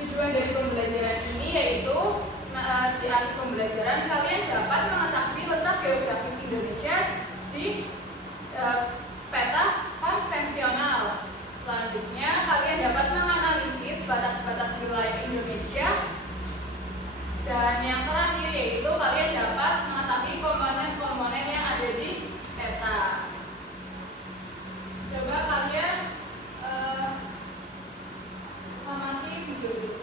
Tujuan dari pembelajaran ini yaitu di akhir pembelajaran kalian dapat mengetahui letak geografis Indonesia di peta konvensional. Selanjutnya kalian dapat menganalisis batas-batas wilayah Indonesia, dan yang terakhir yaitu kalian dapat mengetahui komponen-komponen yang ada di peta. Coba kalian amati video ini.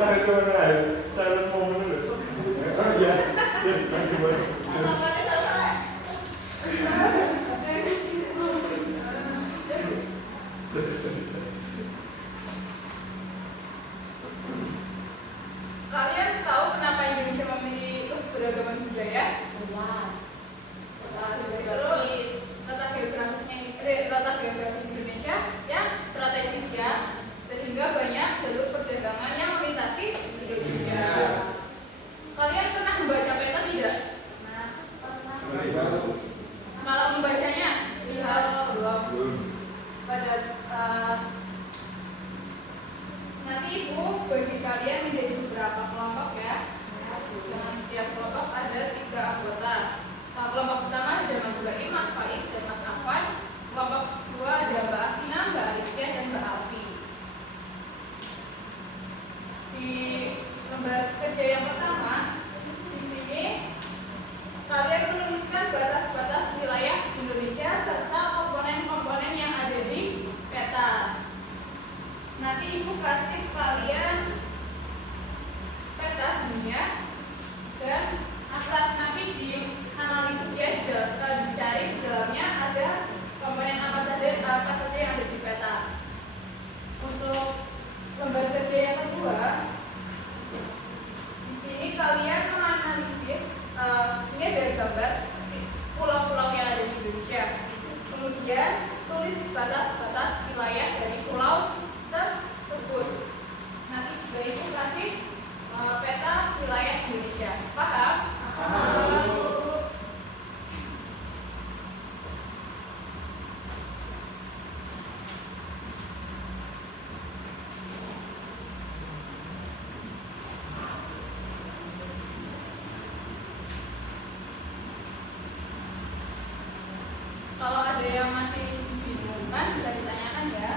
langsung silent moment dulu. Oh iya, jadi gimana? Kalian tahu kenapa Indonesia memiliki keberagaman budaya? Jelas. Terus letak geografis Indonesia yang strategis ya, sehingga banyak jalur perdagangan yang melintasi Indonesia. Kalian pernah membaca peta tidak? Malah membacanya? Lihat belum? Pada nanti ibu bagi kalian menjadi beberapa kelompok ya. Dengan setiap kelompok ada 3 anggota. Kelompok pertama ada Mas Baim, Mas Faiz, dan Mas Afwan. Kelompok kedua ada Mbak Asina, Mbak Alicia, dan Mbak Alfi. Di lembar kerja yang pertama, di sini kalian menuliskan batas-batas wilayah Indonesia serta komponen-komponen yang ada di peta. Nanti ibu kasih kalian peta dunia dan atlas, nanti di analisis ya, dicari di dalamnya ada komponen apa saja yang ada di peta. Untuk lembar kerja yang kedua, di sini kalian menganalisis ini dari gambar pulau-pulau yang ada di Indonesia. Kemudian tulis batas-batas wilayah dari pulau tersebut. Nanti dari itu kasih peta wilayah Indonesia. Paham? Paham. Kalau ada yang masih dibingungkan bisa ditanyakan ya.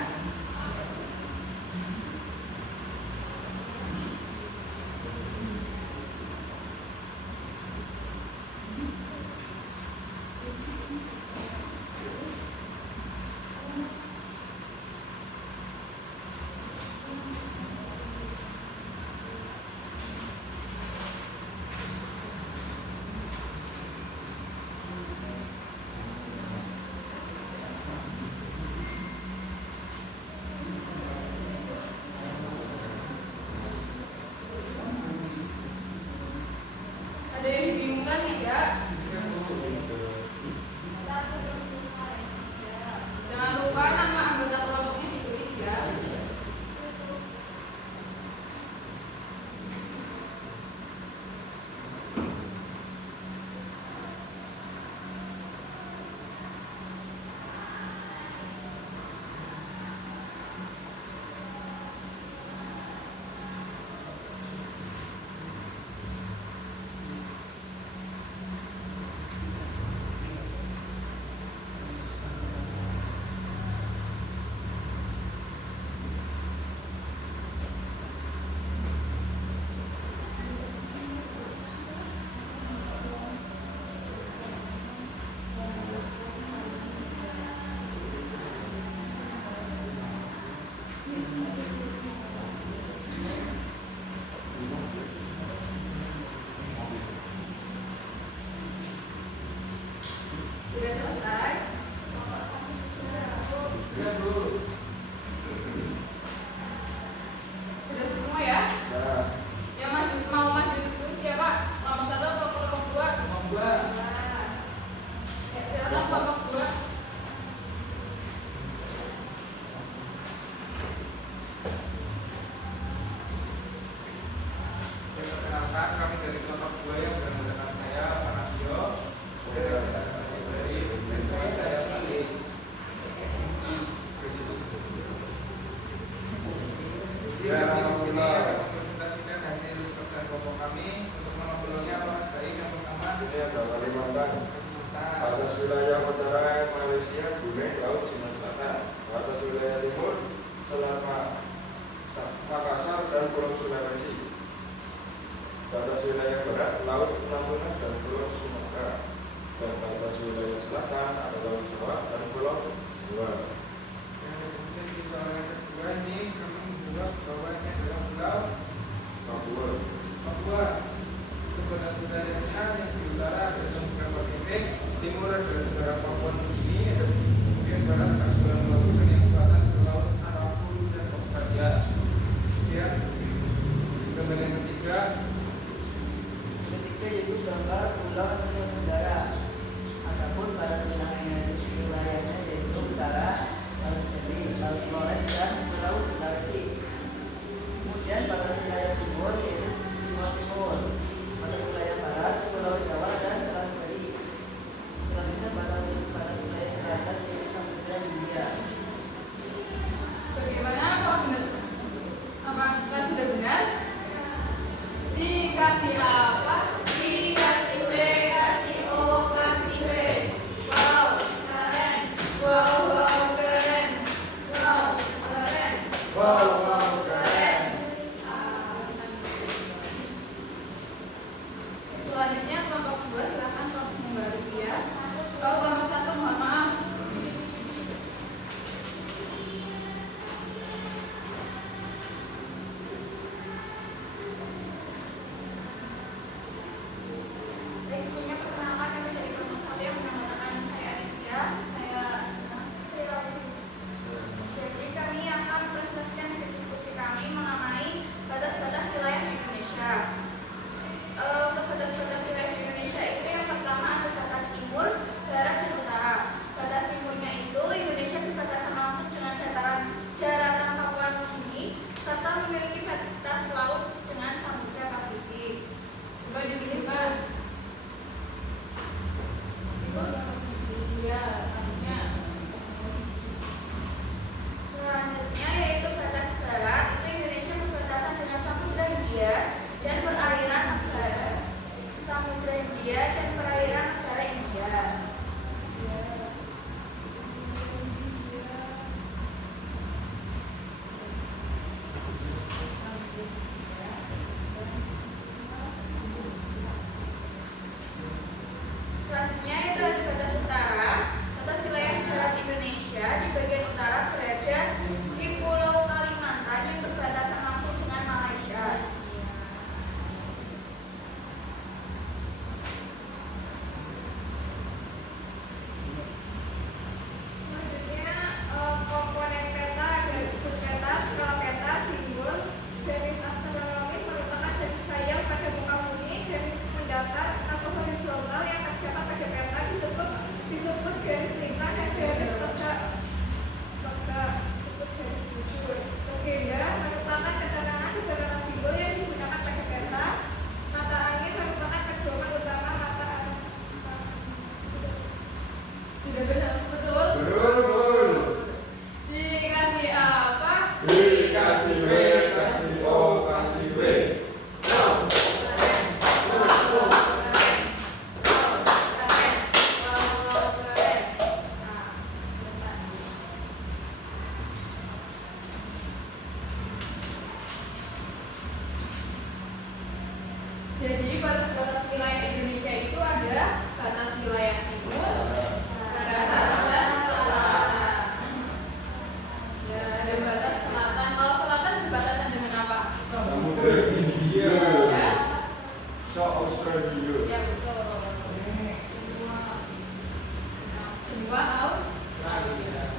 Kedua, Australia.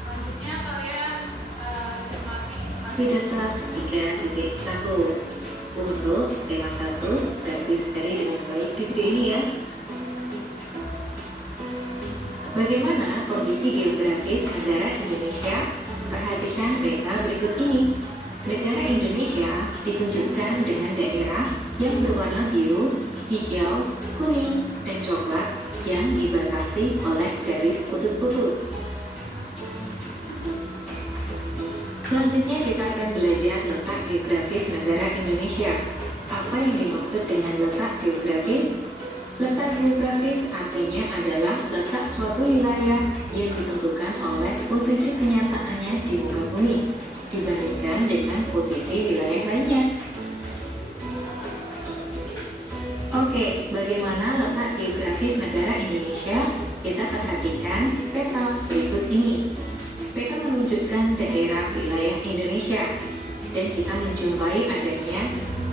Selanjutnya kalian cermati Dasar 3.1 untuk tema 1 strategi dengan baik di video ini ya. Bagaimana kondisi geografis negara Indonesia? Perhatikan peta berikut ini. Negara Indonesia ditunjukkan dengan daerah yang berwarna biru, hijau, kuning, dan coklat yang dibatasi oleh garis putus-putus. Selanjutnya kita akan belajar letak geografis negara Indonesia. Apa yang dimaksud dengan letak geografis? Letak geografis artinya adalah letak suatu wilayah yang ditentukan oleh posisi kenyataannya di muka bumi dibandingkan dengan posisi wilayah lainnya. Oke, bagaimana letak geografis negara Indonesia? Kita perhatikan peta berikut ini. Peta menunjukkan daerah wilayah Indonesia dan kita menjumpai adanya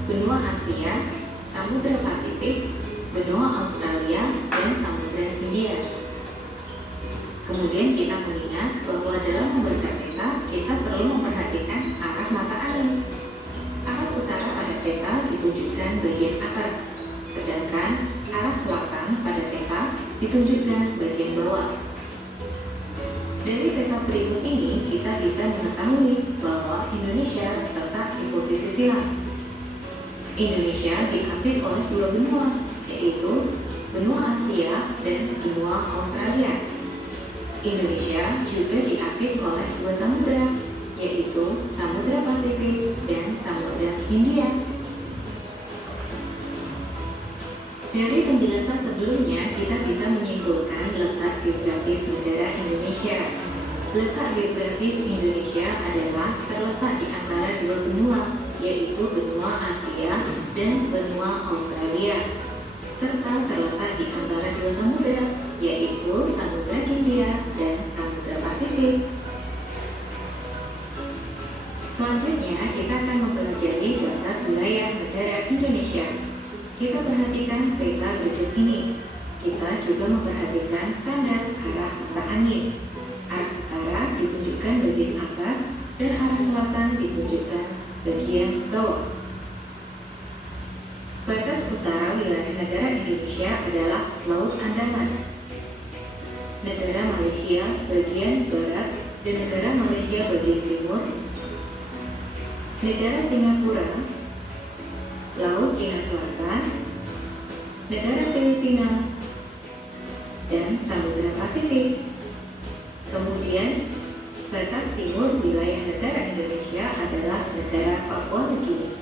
benua Asia, Samudra Pasifik, benua Australia, dan Samudra Hindia. Kemudian kita mengingat bahwa dalam membaca peta kita perlu memperhatikan arah mata angin. Arah utara pada peta ditunjukkan bagian atas, sedangkan arah selatan pada peta ditunjukkan bagian bawah. Dari peta berikut ini kita bisa mengetahui bahwa Indonesia terletak di posisi silang. Indonesia diapit oleh dua benua, yaitu benua Asia dan benua Australia. Indonesia juga diapit oleh dua samudra, yaitu Samudra Pasifik dan Samudra Hindia. Dari penjelasan sebelumnya, kita bisa menyimpulkan letak geografis negara Indonesia. Letak geografis Indonesia adalah terletak di antara dua benua, yaitu benua Asia dan benua Australia, serta terletak di antara dua samudra, yaitu Samudra Hindia dan Samudra Pasifik. Selanjutnya, kita akan mempelajari batas wilayah negara Indonesia. Kita perhatikan peta berikut ini. Kita juga memperhatikan tanda arah mata angin. Arah utara ditunjukkan bagian atas dan arah selatan ditunjukkan bagian bawah. Batas utara wilayah negara Indonesia adalah Laut Andaman, negara Malaysia bagian barat dan negara Malaysia bagian timur, negara Singapura, Laut Cina Selatan, negara Filipina, dan Samudra Pasifik. Kemudian, batas timur wilayah negara Indonesia adalah negara Papua Nugini.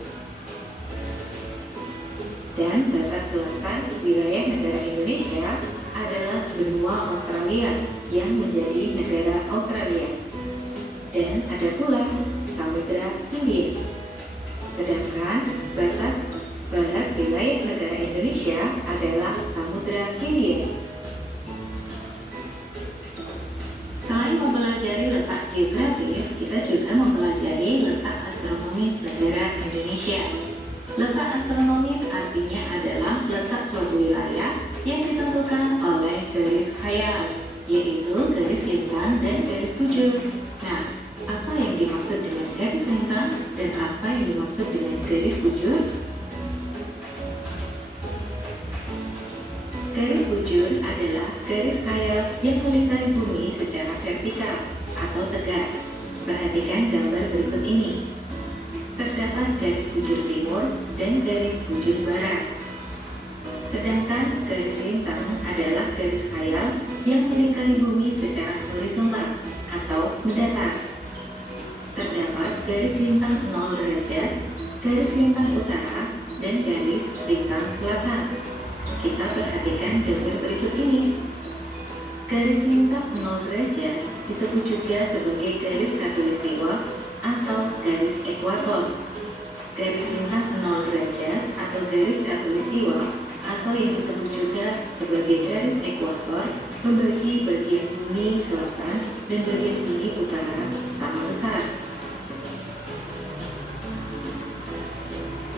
Dan batas selatan wilayah negara Indonesia adalah benua Australia yang menjadi negara Australia. Dan ada pula Samudra Hindia. Sedangkan batas barat wilayah negara Indonesia adalah Samudra Hindia. Selain mempelajari letak geografis, kita juga mempelajari letak astronomis negara Indonesia. Letak astronomis artinya adalah letak suatu wilayah yang ditentukan oleh garis khayal, yaitu garis lintang dan garis bujur. Nah, apa yang dimaksud dengan garis lintang dan apa yang dimaksud dengan garis bujur? Garis bujur adalah garis khayal yang melingkari bumi secara vertikal atau tegak. Perhatikan gambar berikut ini. Terdapat garis bujur timur dan garis bujur barat. Sedangkan garis lintang adalah garis khayal yang melingkari bumi secara horizontal atau mendatar. Terdapat garis lintang 0 derajat, garis lintang utara, dan garis lintang selatan. Kita perhatikan gambar berikut ini. Garis lintang 0 derajat disebut juga sebagai garis khatulistiwa atau garis ekuator. Garis lintang 0 derajat atau garis khatulistiwa atau yang disebut juga sebagai garis ekuator membagi bagian bumi selatan dan bagian bumi utara sama besar.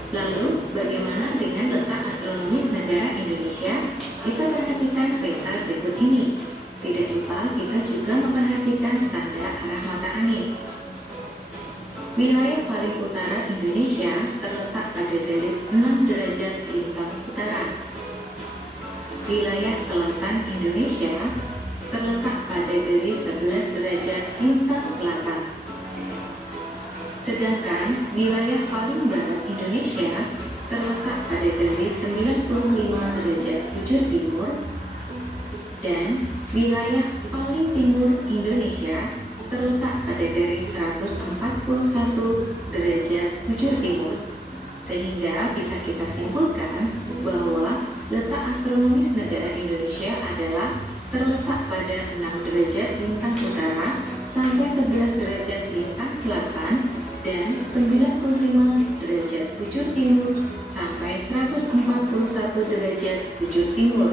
Lalu, bagaimana dengan letak astronomis negara Indonesia? Kita perhatikan peta berikut ini. Tidak lupa kita juga memperhatikan tanda arah mata angin. Wilayah paling utara Indonesia terletak pada garis 6 derajat lintang utara. Wilayah selatan Indonesia terletak pada garis 11 derajat lintang selatan. Sedangkan wilayah paling barat Indonesia terletak pada garis 95 derajat bujur timur, dan wilayah paling timur Indonesia terletak pada garis 141 derajat bujur timur. Sehingga bisa kita simpulkan bahwa letak astronomis negara Indonesia adalah terletak pada 6 derajat lintang utara sampai 11 derajat lintang selatan dan 95 derajat bujur timur sampai 141 derajat bujur timur.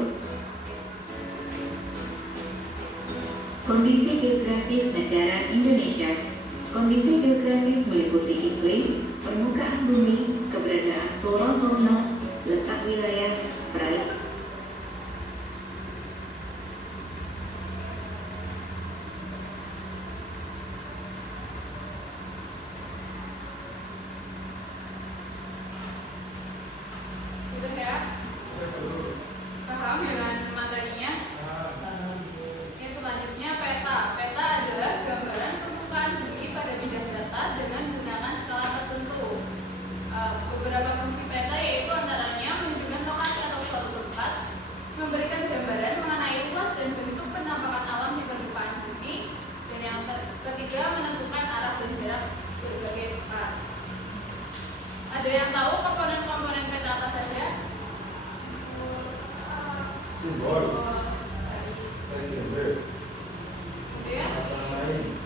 Kondisi geografis negara Indonesia. Kondisi geografis meliputi iklim, permukaan bumi, keberadaan flora fauna, letak wilayah, perairan. Sudah ya? Paham dengan materinya? Yang selanjutnya peta. Peta adalah gambaran permukaan bumi pada bidang data dengan menggunakan skala tertentu. Beberapa fungsi peta yaitu antaranya menunjukkan lokasi atau suatu tempat, memberikan gambaran mengenai luas dan bentuk penampakan alam di permukaan bumi, dan yang ketiga menentukan arah dan jarak berbagai tempat. Ada yang tahu komponen-komponen peta apa saja? Simbol. Garis. Dari gambar. Gitu ya? Apa lain?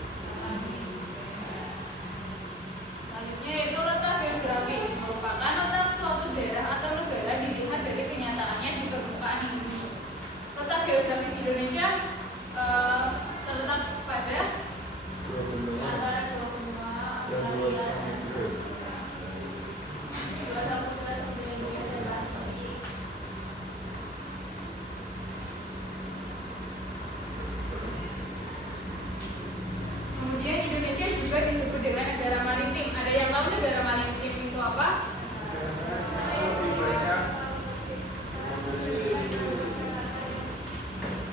Selanjutnya yaitu letak geografis, merupakan letak suatu daerah atau negara dilihat dari kenyataannya di permukaan bumi. Letak geografis Indonesia terletak pada antara dua benua Australia dan dua samudra Samudra Hindia dan Pasifik. Kemudian Indonesia juga disebut dengan negara maritim. Ada yang tahu negara maritim itu apa?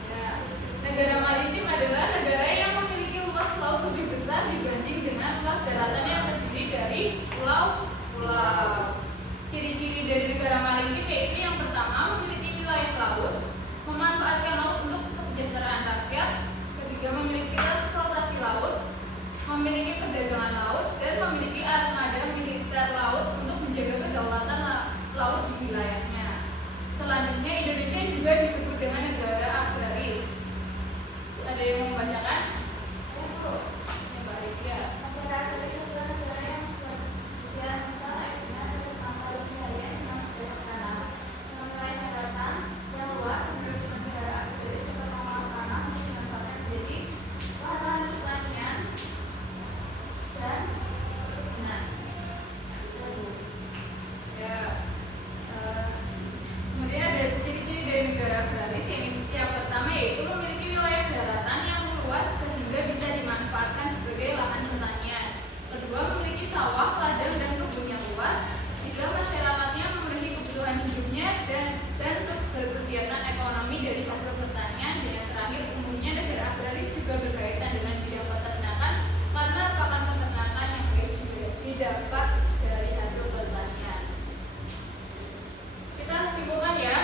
Ya. Negara maritim adalah negara yang memiliki luas laut lebih besar dibanding dengan luas daratan yang terdiri dari pulau-pulau. Ciri-ciri dari negara maritim yaitu yang pertama memiliki wilayah laut, memanfaatkan laut untuk kesejahteraan rakyat, ketiga memiliki transportasi laut, memiliki perdagangan laut, dan memiliki armada militer laut untuk menjaga kedaulatan laut di wilayahnya. Selanjutnya Indonesia juga disebut dengan negara agraris. Ada yang mau membacakan? Ini Mbak Lydia. Negara agraris adalah negara yang sebagian besar airnya terdapat di wilayah yang tidak tanah, mengenai daratan yang luas. Menjadi negara agraris serta pengolahan tanah dimanfaatkan menjadi lahan pertanian dan perkebunan. Ya. Kemudian ada ciri-ciri dari negara agraris yang pertama yaitu memiliki wilayah daratan yang luas sehingga bisa dimanfaatkan sebagai lahan pertanian. Kedua, memiliki sawah, ladang, dan kebun yang luas. Tiga, masyarakatnya memenuhi kebutuhan hidupnya dan berkegiatan ekonomi dari hasil pertanian. Dan yang terakhir, umumnya negara agraris juga berkaitan dengan bidang peternakan karena pakan peternakan yang didapat dari hasil pertanian. Kita simpulkan ya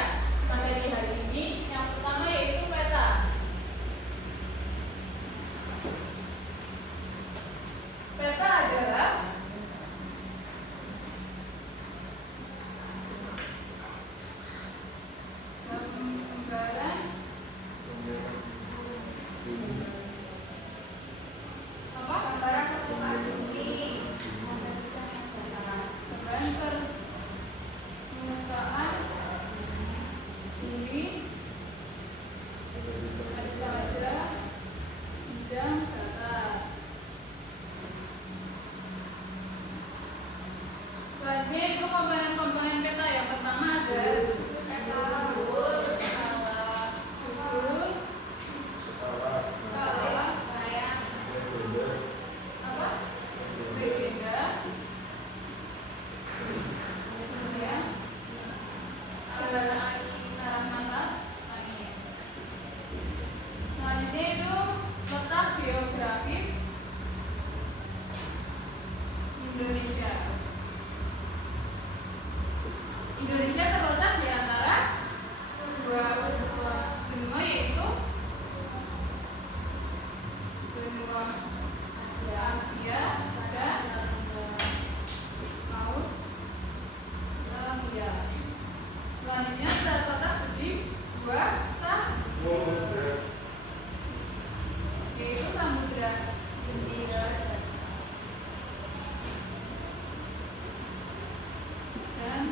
materi hari ini. Yang pertama yaitu peta. Peta adalah Indonesia terletak di antara dua benua, yaitu benua Asia dan Australia. Selanjutnya terletak di dua yaitu Samudra Hindia dan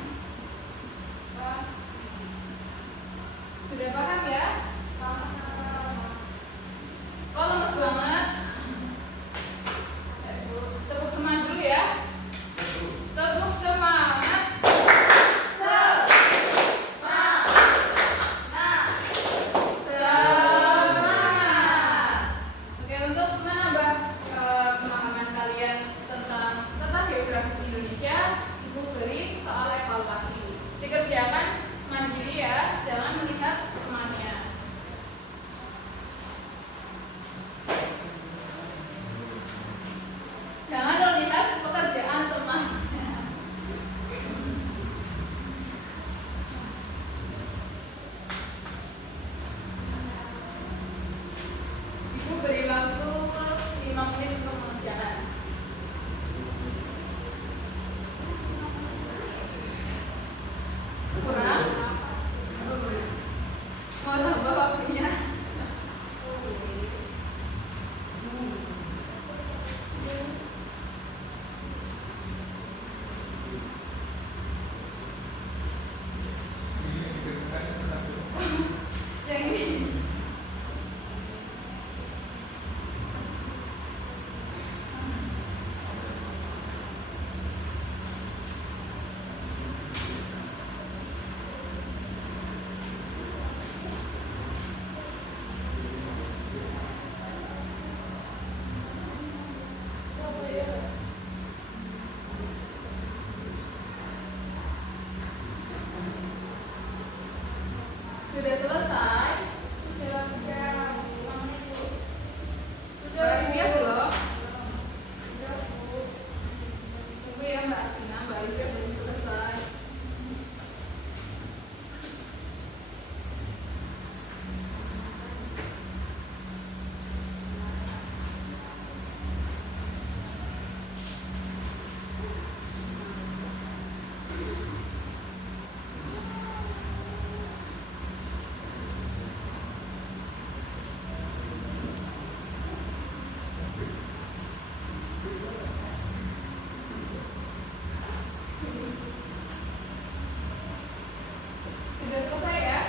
sudah paham ya? Oh, lemes banget. Tepuk semangat dulu ya. Tepuk semangat. Semangat. Oke, untuk menambah pemahaman kalian tentang geografis Indonesia, Ibu beri soal evaluasi. Dikerjakan mandiri ya, jangan melihat temannya. Jangan melihat pekerjaan temannya. Ibu beri waktu 5 menit untuk mengerjakan. Kurang? Mau tambah waktunya? Yang ini. Sudah selesai? Mbak Livia belum? Tunggu ya Mbak Asina, Mbak Livia belum selesai. Sudah selesai ya?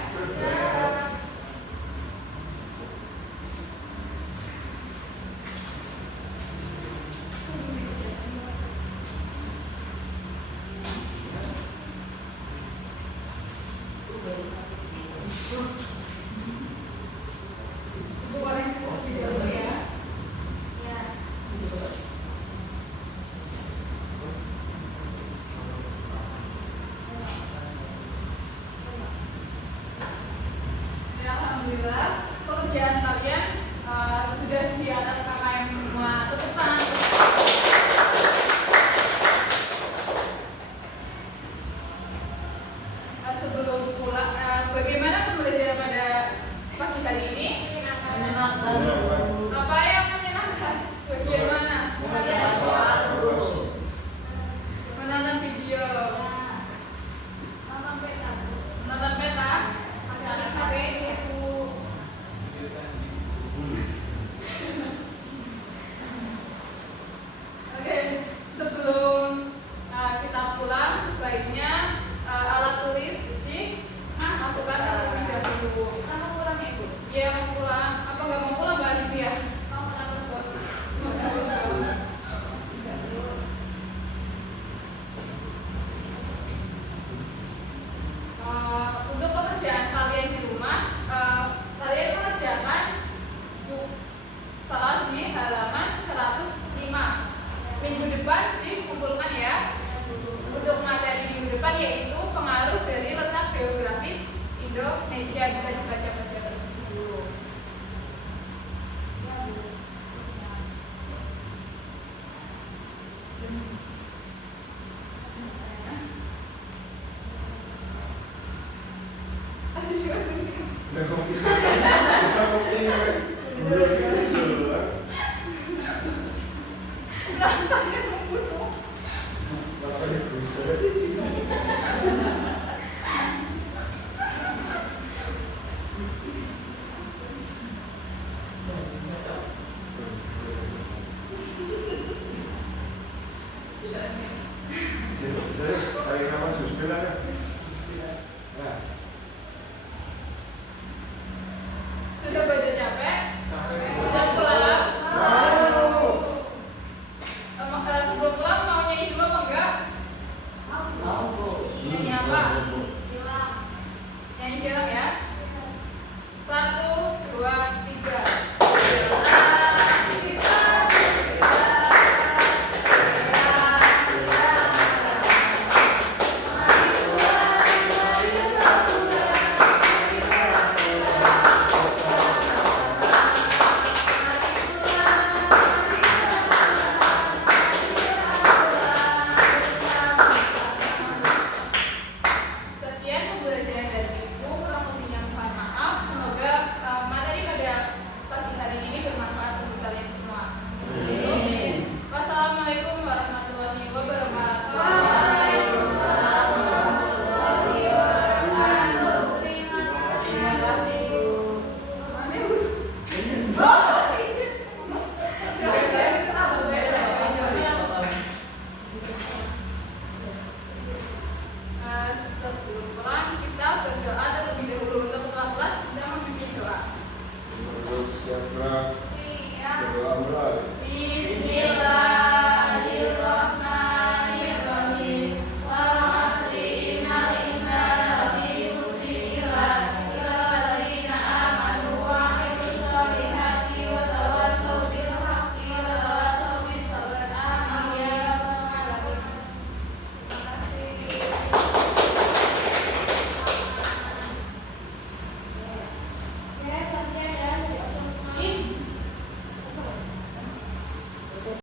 Ibu goreng video dulu ya. Ya. Ya, alhamdulillah pekerjaan kalian sudah di atas KKM semua. Tepuk tangan. Sebelum pulang, bagaimana pembelajaran pada pagi hari ini? Apa yang menyenangkan? Bagaimana? Menonton video. Nonton peta. Oke, sebelum kita pulang, sebaiknya alat tulis dimasukkan terlebih dahulu. Kamu pulang ya, Ibu? Iya, mau pulang. Apa nggak mau pulang, Mbak Livia? Mau pulang. Untuk pekerjaan kalian di rumah, kalian mengerjakan soal di halaman 105. Minggu depan dikumpulkan ya. Untuk materi minggu depan yaitu pengaruh dari letak geografis Indonesia, bisa dibaca-baca dulu. Udah kopi. Udah kopi.